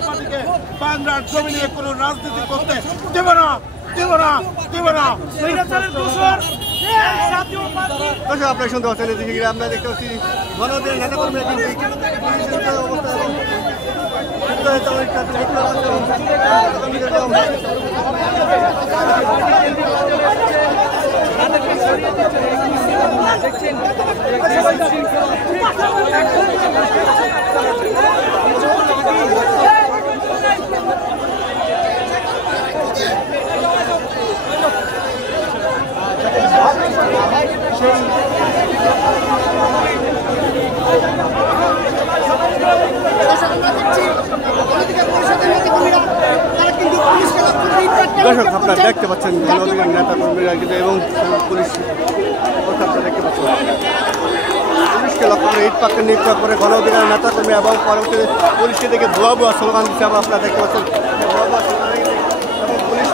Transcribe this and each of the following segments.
পার্টিকে বাংলার জমিনে কোনো রাজনীতি করতে দেব না, দেব না, দেব না। আপনার শুনতে পাচ্ছেন আমরা দেখতে পাচ্ছি গণদের নেতা কর্মীরা দর্শক আপনারা দেখতে পাচ্ছেন গণঅধিকার নেতা কর্মীরা কিন্তু এবং পুলিশ আপনারা দেখতে পাচ্ছেন পুলিশকে লক্ষ্য করে ইট পাক্কা নিক্ষেপ করে গণঅধিকার নেতা কর্মী এবং পরবর্তীতে পুলিশকে দেখে ভুয়া ভুয়া স্লোগান দিচ্ছে আপনারা দেখতে পাচ্ছেন ভুয়া ভুয়া স্লোগান এবং পুলিশ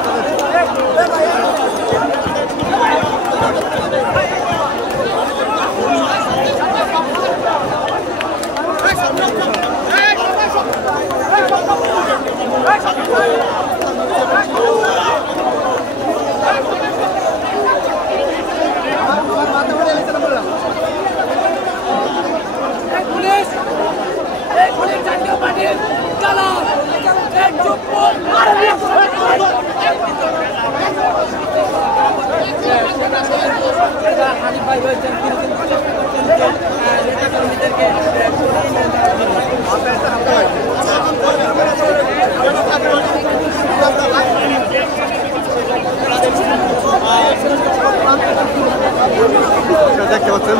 দেখতে পাচ্ছেন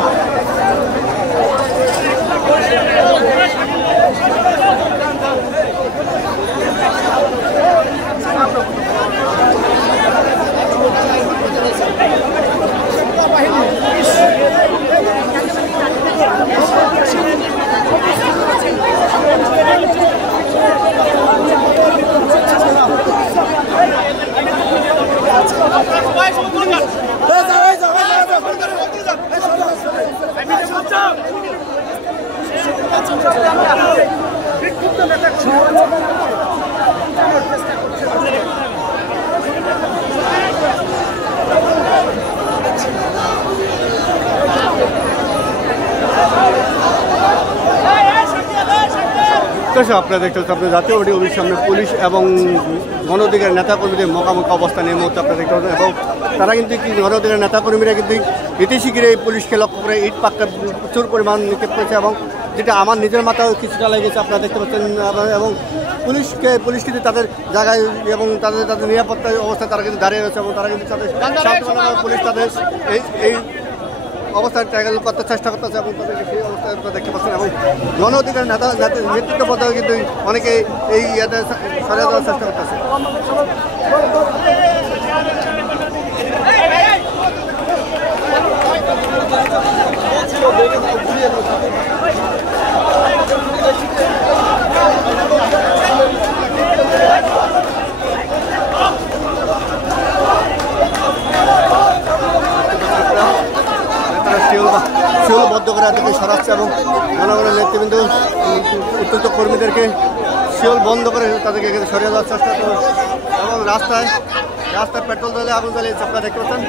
আপনারা দেখতে পাচ্ছেন আপনার জাতীয় পার্টি অফিসের সামনে পুলিশ এবং গণঅধিকার নেতাকর্মীদের মুখোমুখি অবস্থান এই মুহূর্তে আপনারা দেখতে পাচ্ছেন এবং তারা কিন্তু গণঅধিকার নেতাকর্মীরা কিন্তু ইতিশিগিরে এই পুলিশকে লক্ষ্য করে ইট পাক্কা প্রচুর পরিমাণ নিক্ষেপ করেছে এবং যেটা আমার নিজের মাথাও কিছুটা লেগেছে আপনারা দেখতে পাচ্ছেন এবং পুলিশ কিন্তু তাদের জায়গায় এবং তাদের নিরাপত্তা অবস্থায় তারা কিন্তু দাঁড়িয়ে রয়েছে এবং তারা কিন্তু তাদের পুলিশ তাদের এই অবস্থায় ট্যাকেল করতে চেষ্টা করতেছে এবং তাদেরকে সেই অবস্থায় দেখতে পাচ্ছেন এবং গণঅধিকার নেতৃত্ব পদেও কিন্তু অনেকে এই ইয়েতে সরিয়ে দেওয়ার চেষ্টা করতেছে। শিওলবদ্ধ করে তাদেরকে সরাচ্ছে এবং জনগণের নেতৃবৃন্দ উত্তেজিত কর্মীদেরকে শিওল বন্ধ করে তাদেরকে এখানে সরিয়ে দেওয়ার চেষ্টা করে এবং রাস্তায় পেট্রোল জ্বালিয়ে আগুন জ্বালিয়েছে আপনারা দেখতে পাচ্ছেন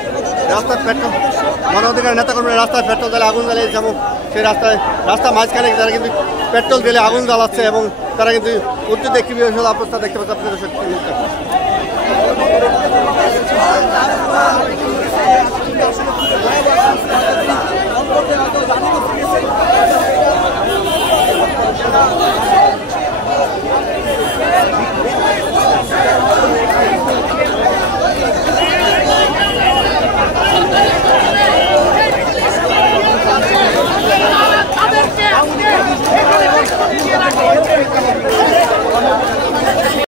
রাস্তায় পেট্রোল গণঅধিকার নেতাকর্মীরা রাস্তায় পেট্রোল জ্বালিয়ে আগুন জ্বালিয়েছে এবং সেই রাস্তা মাঝখানে তারা কিন্তু পেট্রোল জ্বালিয়ে আগুন জ্বালাচ্ছে এবং তারা কিন্তু উত্তেজিত একটি অবস্থা দেখতে পাচ্ছে আপনাদের